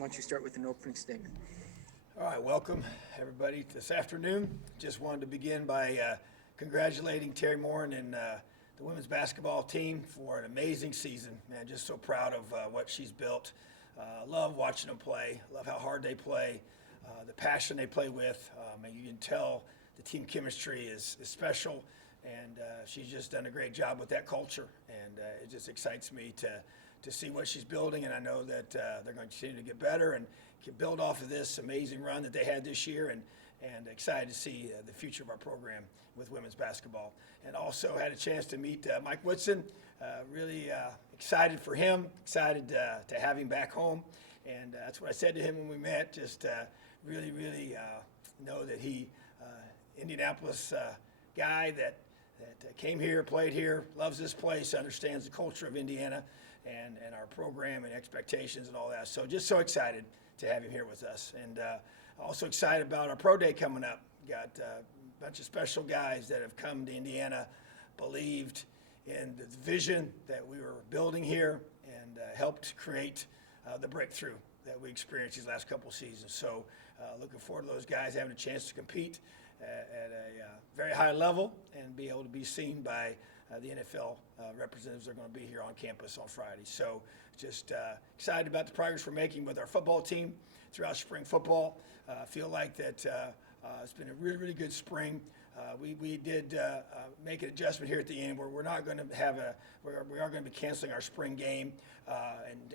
why don't you start with an opening statement? All right, welcome everybody this afternoon. Just wanted to begin by congratulating Terry Morin and the women's basketball team for an amazing season. Man, just so proud of what she's built. Love watching them play. Love how hard they play, the passion they play with. And you can tell the team chemistry is special, and she's just done a great job with that culture. And it just excites me to see what she's building, and I know that they're going to continue to get better and can build off of this amazing run that they had this year, and excited to see the future of our program with women's basketball. And also had a chance to meet Mike Woodson. Really excited for him, excited to have him back home. And that's what I said to him when we met, just really know that he, Indianapolis guy that came here, played here, loves this place, understands the culture of Indiana and our program and expectations and all that. So just so excited to have him here with us. And also excited about our pro day coming up. Got a bunch of special guys that have come to Indiana, believed in the vision that we were building here, and helped create the breakthrough that we experienced these last couple of seasons. So looking forward to those guys having a chance to compete at a very high level and be able to be seen by the NFL representatives that are going to be here on campus on Friday. So just excited about the progress we're making with our football team throughout spring football. Feel like that it's been a really good spring. We did make an adjustment here at the end where we're not going to have we are going to be canceling our spring game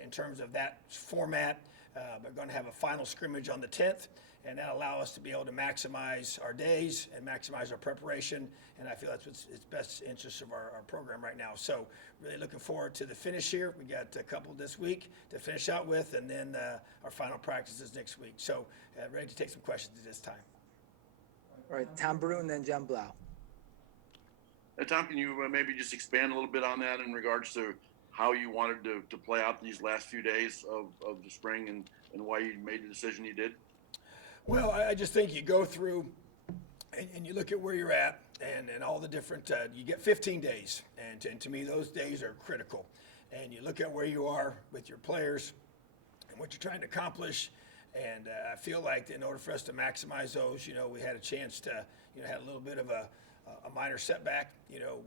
in terms of that format. We're going to have a final scrimmage on the 10th, and that'll allow us to be able to maximize our days and maximize our preparation, and I feel that's what's best interest of our program right now. So really looking forward to the finish here. We got a couple this week to finish out with, and then our final practices next week. So ready to take some questions at this time. All right, Tom Brune, then John Blau. Tom, can you maybe just expand a little bit on that in regards to how you wanted to play out these last few days of the spring and why you made the decision you did? Well, I just think you go through and you look at where you're at and all the different, you get 15 days. And to me, those days are critical. And you look at where you are with your players and what you're trying to accomplish. And I feel like in order for us to maximize those, we had a chance to, had a little bit of a minor setback,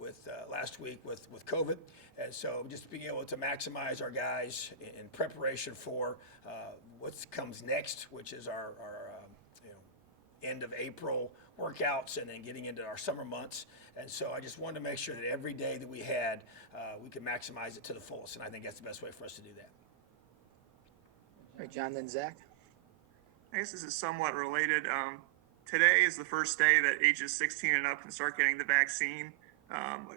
with last week with COVID. And so just being able to maximize our guys in preparation for what comes next, which is our end of April workouts and then getting into our summer months. And so I just wanted to make sure that every day that we had, we could maximize it to the fullest. And I think that's the best way for us to do that. All right, John, then Zach. I guess this is somewhat related. Today is the first day that ages 16 and up can start getting the vaccine.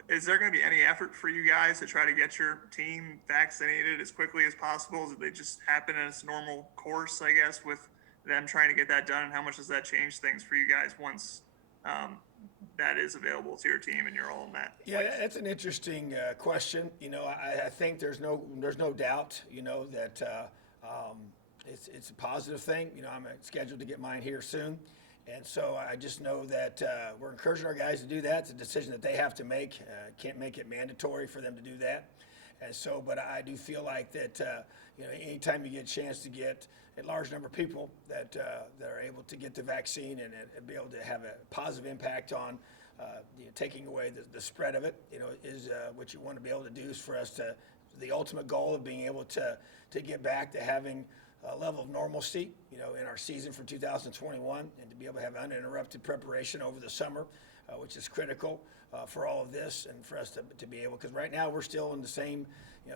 Is there going to be any effort for you guys to try to get your team vaccinated as quickly as possible? Does they just happen as normal course, I guess, with them trying to get that done? And how much does that change things for you guys once that is available to your team and you're all in that place? Yeah, that's an interesting question. I think there's no doubt, that it's a positive thing. I'm scheduled to get mine here soon. And so I just know that we're encouraging our guys to do that. It's a decision that they have to make. Can't make it mandatory for them to do that. And so, but I do feel like that, anytime you get a chance to get a large number of people that are able to get the vaccine and be able to have a positive impact on taking away the spread of it, is what you want to be able to do is for us to, the ultimate goal of being able to get back to having a level of normalcy, in our season for 2021, and to be able to have uninterrupted preparation over the summer, which is critical for all of this, and for us to be able, because right now we're still in the same,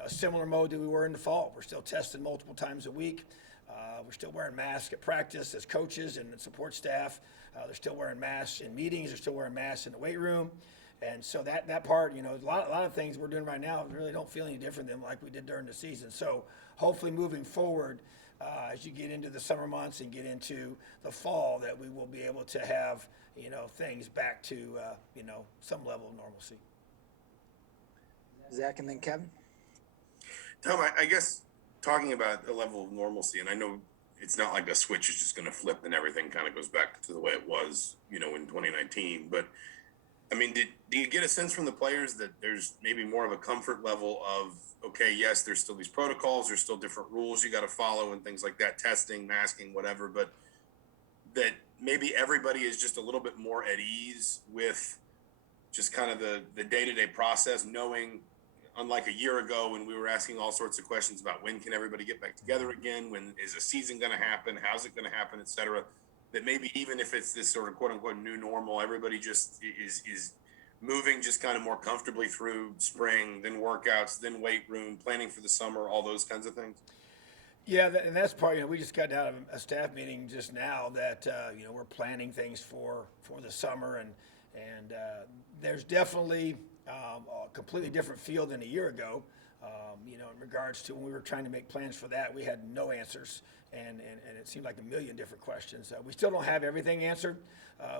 a similar mode that we were in the fall. We're still testing multiple times a week. We're still wearing masks at practice as coaches and support staff. They're still wearing masks in meetings. They're still wearing masks in the weight room. And so that part, a lot of things we're doing right now really don't feel any different than like we did during the season. So hopefully moving forward, as you get into the summer months and get into the fall, that we will be able to have, things back to, some level of normalcy. Zach, and then Kevin. Tom, I guess talking about a level of normalcy, and I know it's not like a switch is just going to flip and everything kind of goes back to the way it was, in 2019, but I mean, do you get a sense from the players that there's maybe more of a comfort level of, okay, yes, there's still these protocols, there's still different rules you got to follow and things like that, testing, masking, whatever, but that maybe everybody is just a little bit more at ease with just kind of the day-to-day process, knowing, unlike a year ago when we were asking all sorts of questions about when can everybody get back together again, when is a season going to happen, how's it going to happen, et cetera, that maybe even if it's this sort of quote-unquote new normal, everybody just is moving just kind of more comfortably through spring, then workouts, then weight room, planning for the summer, all those kinds of things. Yeah, and that's part. We just got out of a staff meeting just now that we're planning things for the summer, and there's definitely a completely different feel than a year ago. In regards to when we were trying to make plans for that, we had no answers, and it seemed like a million different questions. We still don't have everything answered.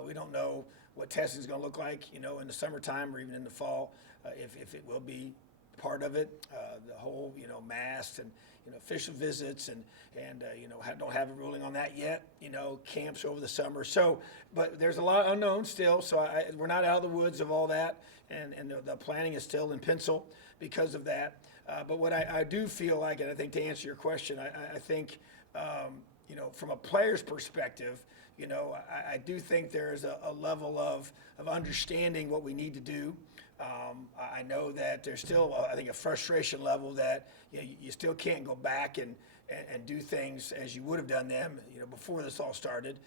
We don't know what testing is going to look like, in the summertime or even in the fall, if it will be part of it. The whole, masks and official visits and don't have a ruling on that yet. Camps over the summer. So, but there's a lot of unknowns still. So we're not out of the woods of all that, and the planning is still in pencil because of that. But what I do feel like, and I think to answer your question, I think from a player's perspective, I do think there is a level of understanding what we need to do. I know that there's still, I think, a frustration level that you still can't go back and do things as you would have done them, before this all started.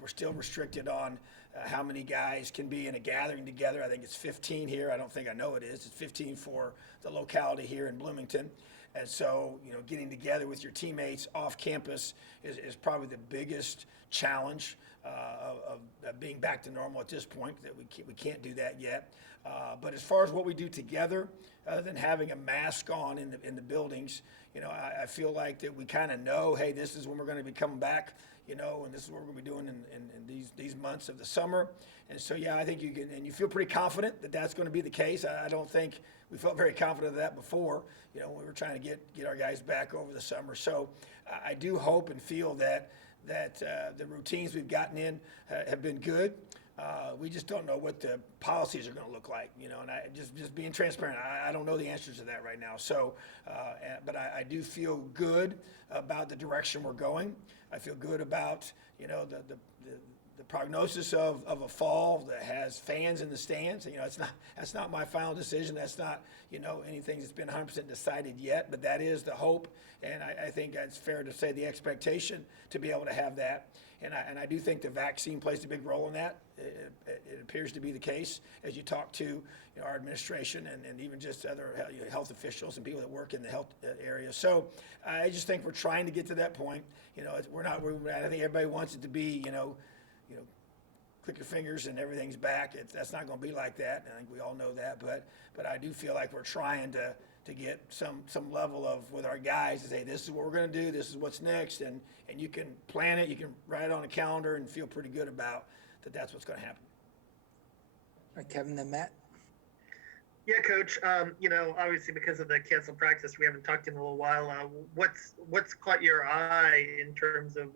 We're still restricted on how many guys can be in a gathering together. I think it's 15 here. I know it is. It's 15 for the locality here in Bloomington. And so, getting together with your teammates off campus is probably the biggest challenge of being back to normal at this point. That we can't do that yet. But as far as what we do together, other than having a mask on in the buildings, I feel like that we kind of know, hey, this is when we're going to be coming back, and this is what we're going to be doing in these months of the summer. And so, yeah, I think you can, and you feel pretty confident that that's going to be the case. I don't think we felt very confident of that before, when we were trying to get our guys back over the summer. So I do hope and feel that the routines we've gotten in have been good. We just don't know what the policies are going to look like, and I just being transparent. I don't know the answers to that right now. So, but I do feel good about the direction we're going. I feel good about, the prognosis of a fall that has fans in the stands. That's not my final decision. That's not, anything that's been 100% decided yet, but that is the hope. And I think it's fair to say the expectation to be able to have that. And I do think the vaccine plays a big role in that. It appears to be the case as you talk to our administration and even just other health officials and people that work in the health area. So I just think we're trying to get to that point. I think everybody wants it to be, click your fingers and everything's back. That's not going to be like that. I think we all know that. But I do feel like we're trying to get some level of with our guys to say, this is what we're going to do, this is what's next, and you can plan it, you can write it on a calendar and feel pretty good about that's what's going to happen. All right, Kevin, then Matt. Yeah, Coach. Obviously because of the canceled practice, we haven't talked in a little while. What's caught your eye in terms of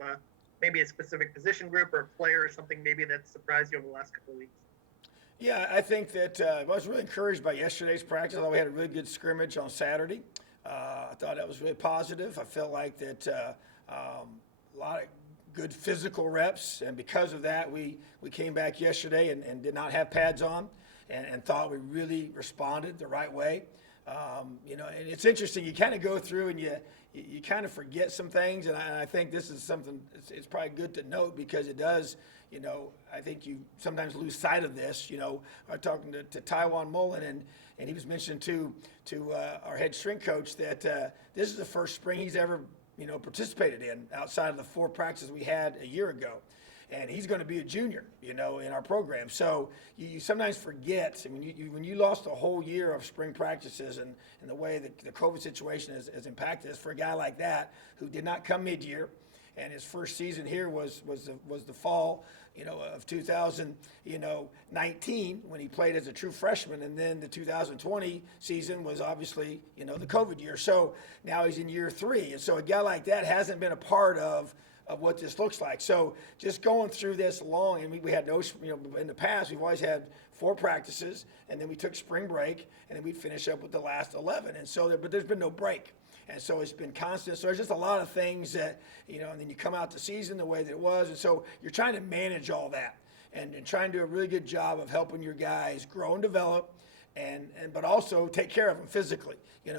maybe a specific position group or a player or something maybe that surprised you over the last couple of weeks? Yeah, I think that I was really encouraged by yesterday's practice. Although we had a really good scrimmage on Saturday. I thought that was really positive. I felt like that a lot of good physical reps, and because of that, we came back yesterday and did not have pads on, and thought we really responded the right way. And it's interesting. You kind of go through and you kind of forget some things, and I think this is something. It's probably good to note because it does. I think you sometimes lose sight of this. I'm talking to Taiwan Mullen, and he was mentioning to our head strength coach that this is the first spring he's ever participated in outside of the 4 practices we had a year ago. And he's going to be a junior, in our program. So you sometimes forget. I mean, when you lost a whole year of spring practices and the way that the COVID situation has impacted us, for a guy like that who did not come mid-year, and his first season here was the fall, of 2019 when he played as a true freshman, and then the 2020 season was obviously the COVID year. So now he's in year 3, and so a guy like that hasn't been a part of of what this looks like. So just going through this long, and we had no, in the past, we've always had 4 practices, and then we took spring break, and then we'd finish up with the last 11. And so, but there's been no break. And so it's been constant. So there's just a lot of things that, and then you come out the season the way that it was. And so you're trying to manage all that and trying to do a really good job of helping your guys grow and develop but also take care of them physically.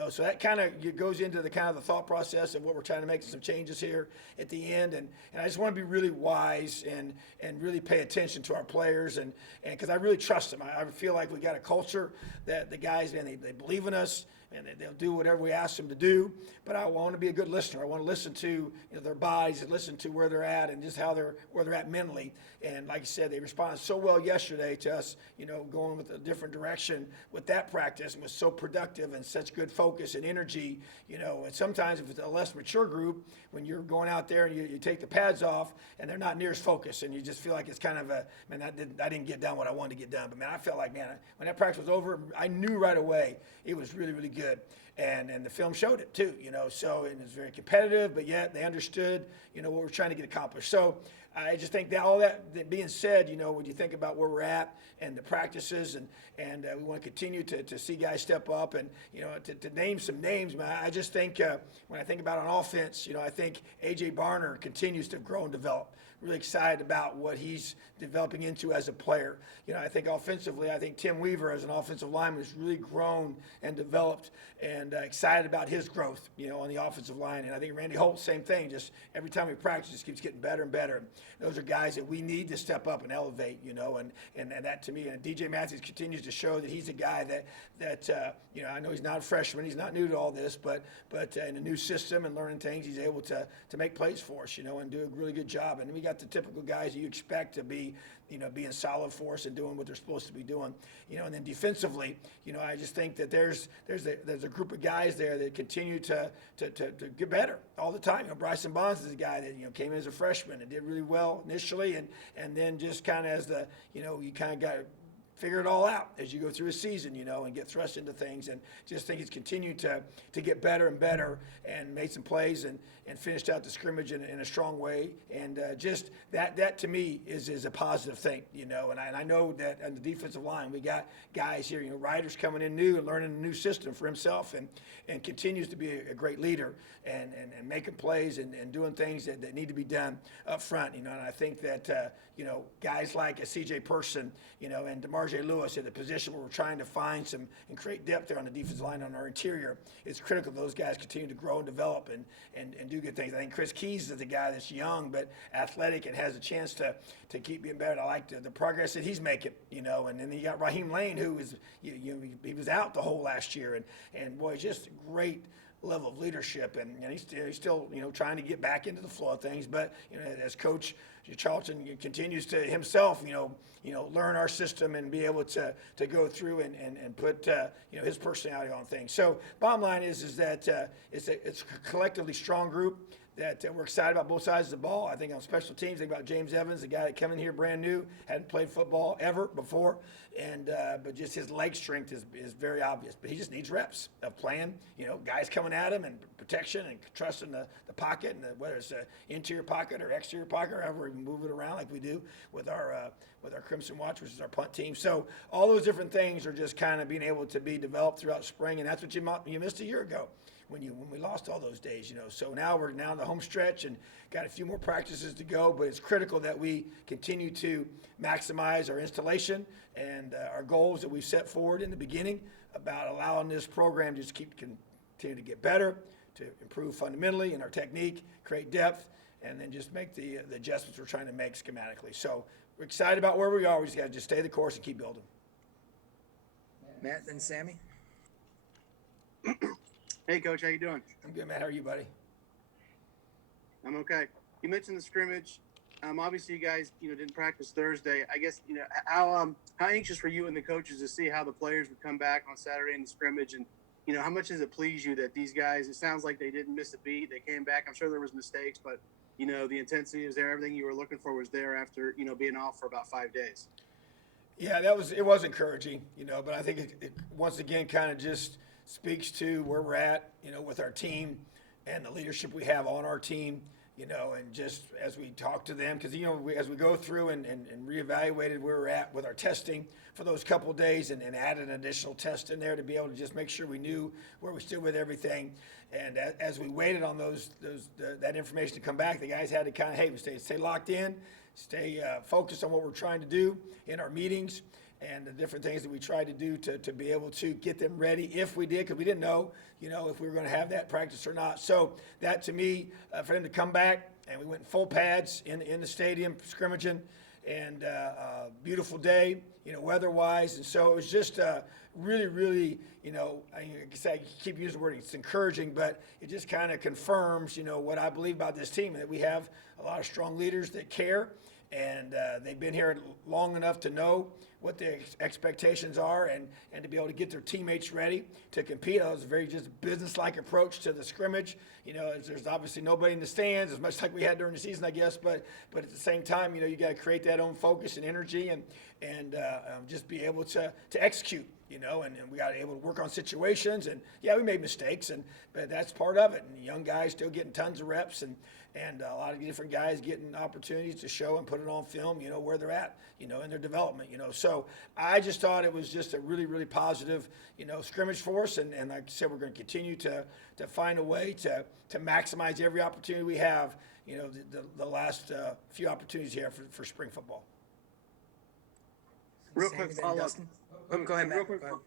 So that kind of goes into the kind of the thought process of what we're trying to make some changes here at the end. And I just want to be really wise and really pay attention to our players and because I really trust them. I feel like we got a culture that the guys, man, they believe in us. And they'll do whatever we ask them to do. But I want to be a good listener. I want to listen to their bodies and listen to where they're at and just where they're at mentally. And like I said, they responded so well yesterday to us, going with a different direction with that practice and was so productive and such good focus and energy. And sometimes if it's a less mature group, when you're going out there and you take the pads off and they're not near as focused and you just feel like it's kind of I didn't get done what I wanted to get done. But man, I felt like, man, when that practice was over, I knew right away it was really, really good. And the film showed it too, so it was very competitive, but yet they understood, what we're trying to get accomplished. So I just think that all that being said, when you think about where we're at and the practices and we want to continue to see guys step up and, to name some names, man, I just think when I think about on offense, I think A.J. Barner continues to grow and develop. Really excited about what he's developing into as a player. I think offensively, I think Tim Weaver as an offensive lineman has really grown and developed and excited about his growth, on the offensive line. And I think Randy Holt, same thing, just every time we practice, just keeps getting better and better. Those are guys that we need to step up and elevate, and that to me, and DJ Matthews continues to show that he's a guy that I know he's not a freshman, he's not new to all this, but in a new system and learning things, he's able to make plays for us, and do a really good job. And we got the typical guys that you expect to be, being solid for us and doing what they're supposed to be doing, and then defensively, I just think that there's a group of guys there that continue to get better all the time. Bryson Bonds is a guy that, came in as a freshman and did really well initially and then just kind of as you kind of got figure it all out as you go through a season, and get thrust into things. And just think he's continued to get better and better and made some plays and finished out the scrimmage in a strong way. And just that to me is a positive thing, and I know that on the defensive line, we got guys here, Ryder's coming in new and learning a new system for himself and continues to be a great leader and making plays and doing things that need to be done up front, and I think that, guys like a C.J. Person, and Demarjay Lewis at the position where we're trying to find some and create depth there on the defensive line on our interior. It's critical those guys continue to grow and develop and do good things. I think Chris Keys is a guy that's young but athletic and has a chance to keep being better. I like the progress that he's making, and then you got Raheem Lane, who is he was out the whole last year and boy, just a great level of leadership and he's still trying to get back into the flow of things. But as Coach Charlton continues to himself learn our system and be able to go through and put his personality on things. So bottom line is that it's a collectively strong group that we're excited about both sides of the ball. I think on special teams, think about James Evans, the guy that came in here brand new, hadn't played football ever before, and but just his leg strength is very obvious. But he just needs reps of playing, guys coming at him and protection and trusting the pocket, and whether it's an interior pocket or exterior pocket, or however we move it around like we do with our Crimson Watch, which is our punt team. So all those different things are just kind of being able to be developed throughout spring, and that's what you missed a year ago. When we lost all those days, So now we're in the home stretch and got a few more practices to go, but it's critical that we continue to maximize our installation and our goals that we've set forward in the beginning about allowing this program to just continue to get better, to improve fundamentally in our technique, create depth, and then just make the adjustments we're trying to make schematically. So we're excited about where we are. We just got to just stay the course and keep building. Matt, then Sammy. Hey, Coach, how you doing? I'm good, Matt. How are you, buddy? I'm okay. You mentioned the scrimmage. Obviously, you guys, didn't practice Thursday. I guess, how anxious were you and the coaches to see how the players would come back on Saturday in the scrimmage, and how much does it please you that these guys? It sounds like they didn't miss a beat. They came back. I'm sure there was mistakes, but the intensity was there. Everything you were looking for was there after being off for about 5 days. Yeah, it was encouraging, but I think it once again kind of just speaks to where we're at, with our team and the leadership we have on our team. and just as we talk to them, because, as we go through and reevaluated where we're at with our testing for those couple of days and added an additional test in there to be able to just make sure we knew where we stood with everything. And as we waited on that information to come back, the guys had to kind of, hey, we stay locked in, stay focused on what we're trying to do in our meetings and the different things that we tried to do to be able to get them ready if we did, because we didn't know, if we were going to have that practice or not. So that, to me, for them to come back, and we went in full pads in the stadium scrimmaging, and beautiful day, weather-wise. And so it was just really, really, I keep using the word, it's encouraging, but it just kind of confirms, what I believe about this team, that we have a lot of strong leaders that care, and they've been here long enough to know what the expectations are and to be able to get their teammates ready to compete. That was a very just business-like approach to the scrimmage. There's obviously nobody in the stands, as much like we had during the season, I guess, but at the same time, you got to create that own focus and energy and just be able to execute. And we got able to work on situations, and yeah, we made mistakes, but that's part of it. And young guys still getting tons of reps, and a lot of different guys getting opportunities to show and put it on film, where they're at, in their development, So I just thought it was just a really, really positive, scrimmage for us, and like I said, we're going to continue to find a way to maximize every opportunity we have, the last few opportunities here for spring football. Real Sammy, quick then follow-up. Dustin. Oh, go ahead, Matt. Real quick, Go ahead.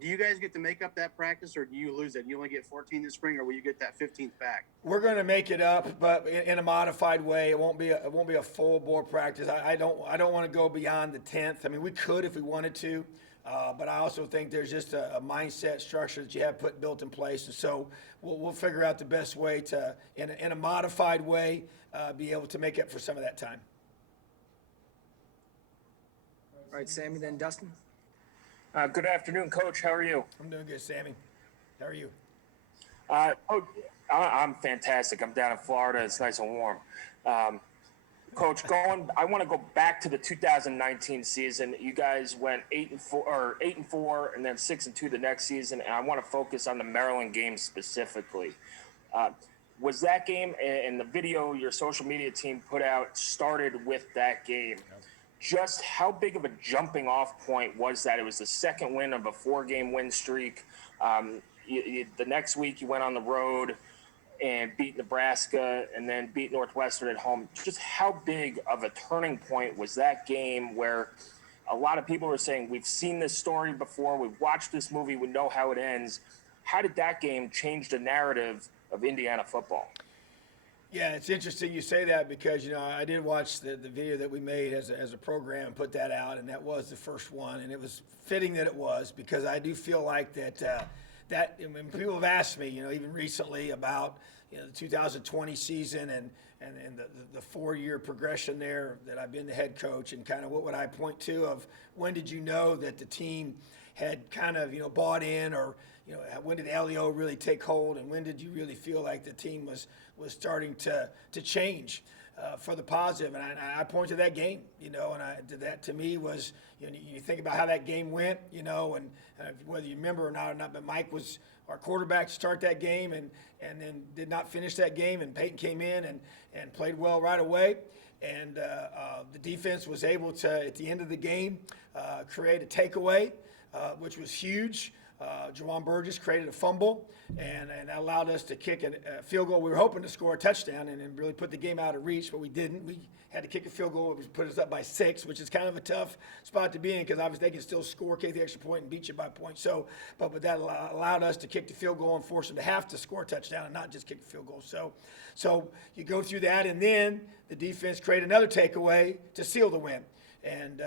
do you guys get to make up that practice, or do you lose it? You only get 14 this spring, or will you get that 15th back? We're going to make it up, but in a modified way. It won't be a full bore practice. I don't want to go beyond the 10th. I mean, we could if we wanted to, but I also think there's just a mindset structure that you have built in place, and so we'll figure out the best way to, in a modified way, be able to make up for some of that time. All right, Sammy, then Dustin. Good afternoon, Coach. How are you? I'm doing good, Sammy. How are you? I'm fantastic. I'm down in Florida. It's nice and warm. Coach, I want to go back to the 2019 season. You guys went 8-4, and then 6-2 the next season. And I want to focus on the Maryland game specifically. Was that game and the video your social media team put out started with that game? Just how big of a jumping off point was that? It was the second win of a 4-game win streak. The next week you went on the road and beat Nebraska and then beat Northwestern at home. Just how big of a turning point was that game, where a lot of people were saying, we've seen this story before, we've watched this movie, we know how it ends. How did that game change the narrative of Indiana football? Yeah, it's interesting you say that, because I did watch the video that we made as a program, put that out, and that was the first one, and it was fitting that it was, because I do feel like that when people have asked me, even recently about the 2020 season and the 4-year progression there that I've been the head coach, and kind of what would I point to of when did you know that the team had kind of bought in, or when did LEO really take hold, and when did you really feel like the team was starting to change for the positive? And I point to that game, and that to me was, you think about how that game went, and whether you remember or not, but Mike was our quarterback to start that game, and then did not finish that game, and Peyton came in and played well right away. And the defense was able to, at the end of the game, create a takeaway, which was huge. Jawan Burgess created a fumble, and that allowed us to kick a field goal. We were hoping to score a touchdown and really put the game out of reach, but we didn't. We had to kick a field goal, which put us up by 6, which is kind of a tough spot to be in, because obviously they can still score, kick the extra point, and beat you by points. So, but that allowed us to kick the field goal and force them to have to score a touchdown and not just kick the field goal. So you go through that, and then the defense created another takeaway to seal the win. And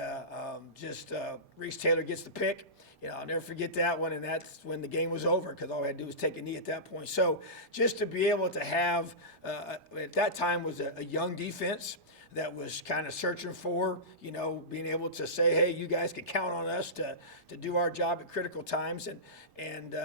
Reese Taylor gets the pick. I'll never forget that one, and that's when the game was over, because all we had to do was take a knee at that point. So just to be able to have, at that time, was a young defense that was kind of searching for, being able to say, hey, you guys can count on us to do our job at critical times, and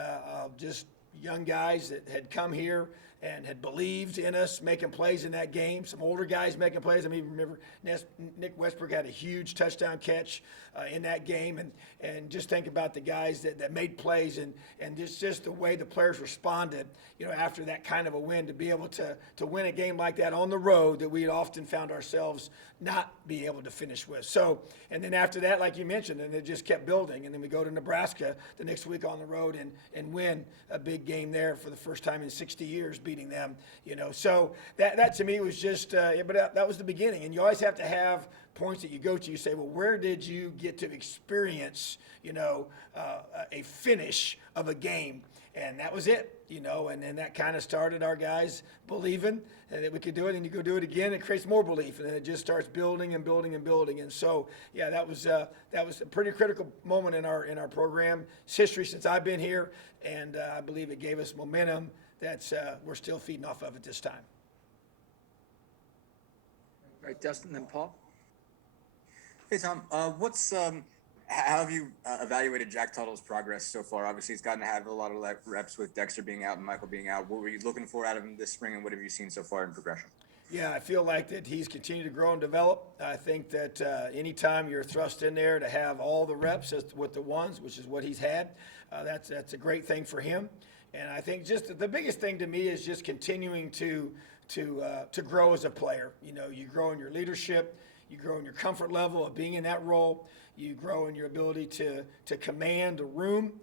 just young guys that had come here and had believed in us making plays in that game. Some older guys making plays. I mean, remember Nick Westbrook had a huge touchdown catch in that game, and just think about the guys that made plays, and just the way the players responded, after that kind of a win, to be able to win a game like that on the road that we had often found ourselves not be able to finish with. So, and then after that, like you mentioned, and it just kept building, and then we go to Nebraska the next week on the road and win a big game there for the first time in 60 years, beating them. So that to me was just, but that was the beginning, and you always have to have points that you go to. You say, well, where did you get to experience, a finish of a game? And that was it, and then that kind of started our guys believing that we could do it, and you go do it again, it creates more belief, and then it just starts building and building and building. And so, yeah, that was a pretty critical moment in our program. It's history since I've been here, and I believe it gave us momentum that's we're still feeding off of at this time. All right, Dustin, then Paul. Hey, Tom, how have you evaluated Jack Tuttle's progress so far? Obviously, he's gotten to have a lot of reps with Dexter being out and Michael being out. What were you looking for out of him this spring, and what have you seen so far in progression? Yeah, I feel like that he's continued to grow and develop. I think that anytime you're thrust in there to have all the reps with the ones, which is what he's had, that's a great thing for him. And I think just the biggest thing to me is just continuing to grow as a player. You grow in your leadership, you grow in your comfort level of being in that role. You grow in your ability to command a room,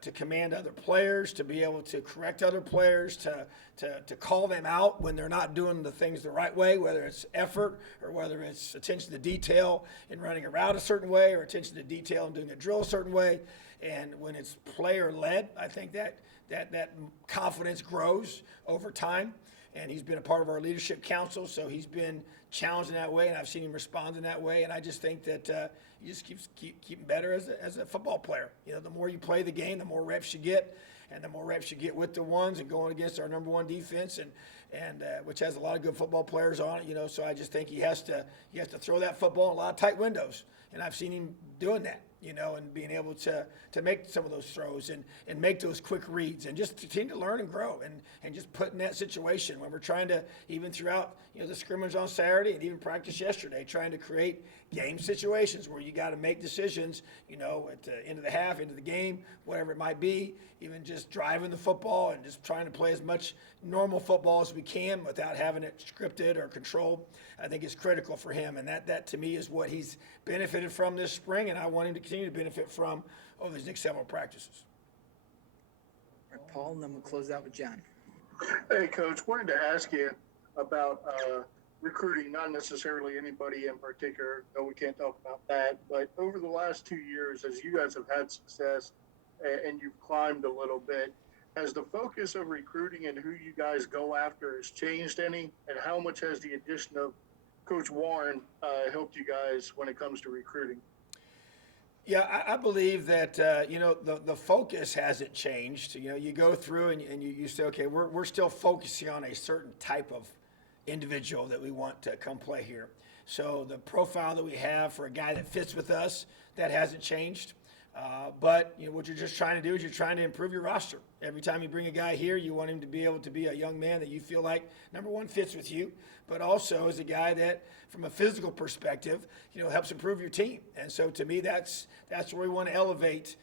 to command other players, to be able to correct other players, to call them out when they're not doing the things the right way, whether it's effort or whether it's attention to detail in running a route a certain way, or attention to detail in doing a drill a certain way. And when it's player-led, I think that confidence grows over time. And he's been a part of our leadership council, so he's been challenged in that way, and I've seen him respond in that way. And I just think that he just keep better as a football player. The more you play the game, the more reps you get, and the more reps you get with the ones and going against our number one defense, and which has a lot of good football players on it. So I just think he has to throw that football in a lot of tight windows, and I've seen him doing that. And being able to make some of those throws and make those quick reads and just continue to learn and grow and just put in that situation when we're trying to, even throughout, the scrimmage on Saturday and even practice yesterday, trying to create game situations where you got to make decisions, at the end of the half, into the game, whatever it might be, even just driving the football and just trying to play as much normal football as we can without having it scripted or controlled. I think is critical for him, and that to me is what he's benefited from this spring, and I want him to continue to benefit from over these next several practices. All right, Paul, and then we'll close out with John. Hey, Coach, wanted to ask you about recruiting, not necessarily anybody in particular, though we can't talk about that, but over the last 2 years, as you guys have had success and you've climbed a little bit, has the focus of recruiting and who you guys go after has changed any, and how much has the addition of Coach Warren helped you guys when it comes to recruiting? Yeah, I believe that, the focus hasn't changed. You go through and you say, okay, we're still focusing on a certain type of individual that we want to come play here. So the profile that we have for a guy that fits with us, that hasn't changed. But what you're just trying to do is you're trying to improve your roster. Every time you bring a guy here, you want him to be able to be a young man that you feel like, number one, fits with you, but also is a guy that, from a physical perspective, helps improve your team. And so to me, that's where we want to elevate.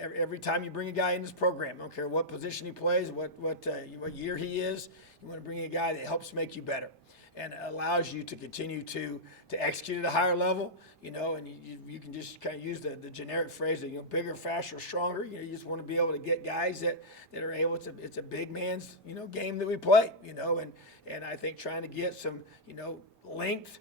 Every time you bring a guy in this program, I don't care what position he plays, what year he is, you want to bring a guy that helps make you better and allows you to continue to execute at a higher level, and you can just kind of use the generic phrase of, bigger, faster, stronger. You just want to be able to get guys that are able to, it's a big man's, game that we play, and I think trying to get some, length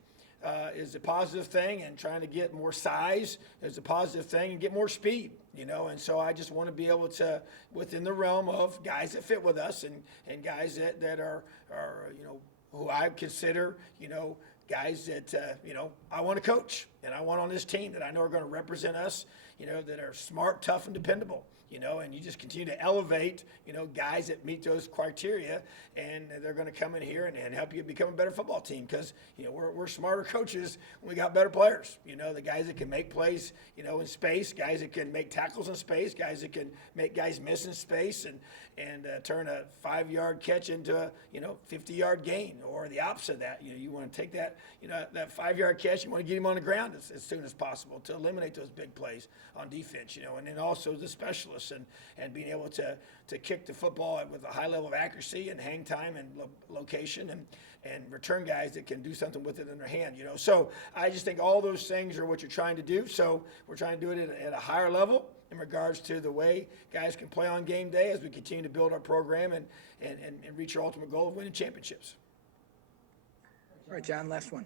is a positive thing, and trying to get more size is a positive thing, and get more speed, and so I just want to be able to, within the realm of guys that fit with us and guys that are who I consider, guys that, I want to coach and I want on this team that I know are going to represent us, that are smart, tough, and dependable, and you just continue to elevate, guys that meet those criteria, and they're going to come in here and help you become a better football team because, we're smarter coaches when we got better players. The guys that can make plays, in space, guys that can make tackles in space, guys that can make guys miss in space and turn a 5-yard catch into a, 50-yard gain, or the opposite of that. You want to take that, that 5-yard catch, you want to get him on the ground as soon as possible to eliminate those big plays on defense, and then also the specialists and being able to kick the football with a high level of accuracy and hang time and location and return guys that can do something with it in their hand, So I just think all those things are what you're trying to do. So we're trying to do it at a higher level in regards to the way guys can play on game day as we continue to build our program and reach our ultimate goal of winning championships. All right, John, last one.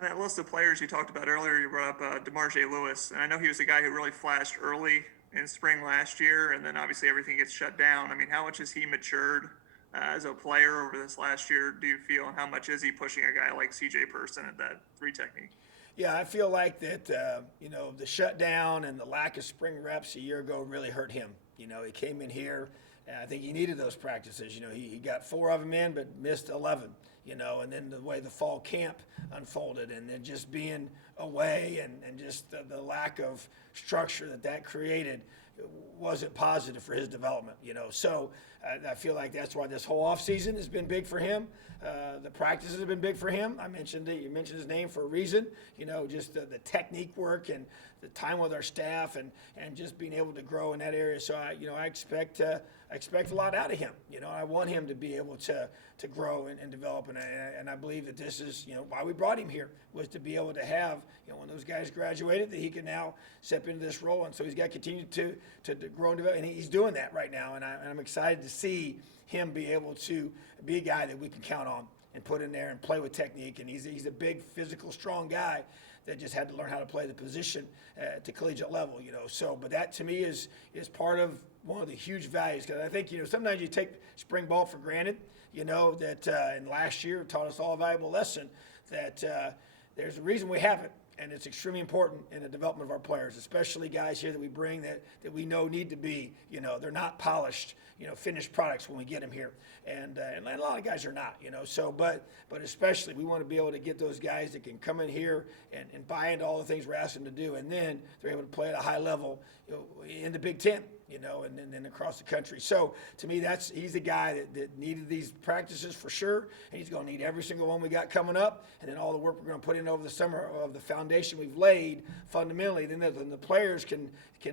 On that list of players you talked about earlier, you brought up Demarjay Lewis, and I know he was a guy who really flashed early in spring last year, and then obviously everything gets shut down. I mean, how much has he matured as a player over this last year, do you feel, and how much is he pushing a guy like C.J. Person at that 3 technique? Yeah, I feel like that, the shutdown and the lack of spring reps a year ago really hurt him. He came in here, and I think he needed those practices. He got 4 of them in, but missed 11, and then the way the fall camp unfolded and then just being away and just the lack of structure that created wasn't positive for his development, So I feel like that's why this whole offseason has been big for him. The practices have been big for him. You mentioned his name for a reason, just the technique work and the time with our staff and just being able to grow in that area. So I expect a lot out of him. I want him to be able to grow and develop, and I believe that this is why we brought him here, was to be able to have when those guys graduated, that he can now step into this role, and so he's got to continue to grow and develop, and he's doing that right now, and I'm excited to see him be able to be a guy that we can count on and put in there and play with technique, and he's a big, physical, strong guy that just had to learn how to play the position at the collegiate level, So, but that to me is part of one of the huge values, because I think, sometimes you take spring ball for granted, that and last year taught us all a valuable lesson that there's a reason we have it, and it's extremely important in the development of our players, especially guys here that we bring that we know need to be, they're not polished, finished products when we get them here, and a lot of guys are not, So, but especially we want to be able to get those guys that can come in here and buy into all the things we're asking them to do, and then they're able to play at a high level, in the Big Ten, and then across the country. So to me, he's the guy that needed these practices for sure, and he's going to need every single one we got coming up, and then all the work we're going to put in over the summer of the foundation we've laid fundamentally. Then the players can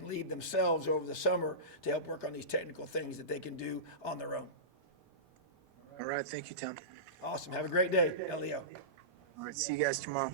lead themselves over the summer to help work on these technical things that they can do on their own. All right, thank you, Tom. Awesome. Have a great day, Leo. All right, see you guys tomorrow.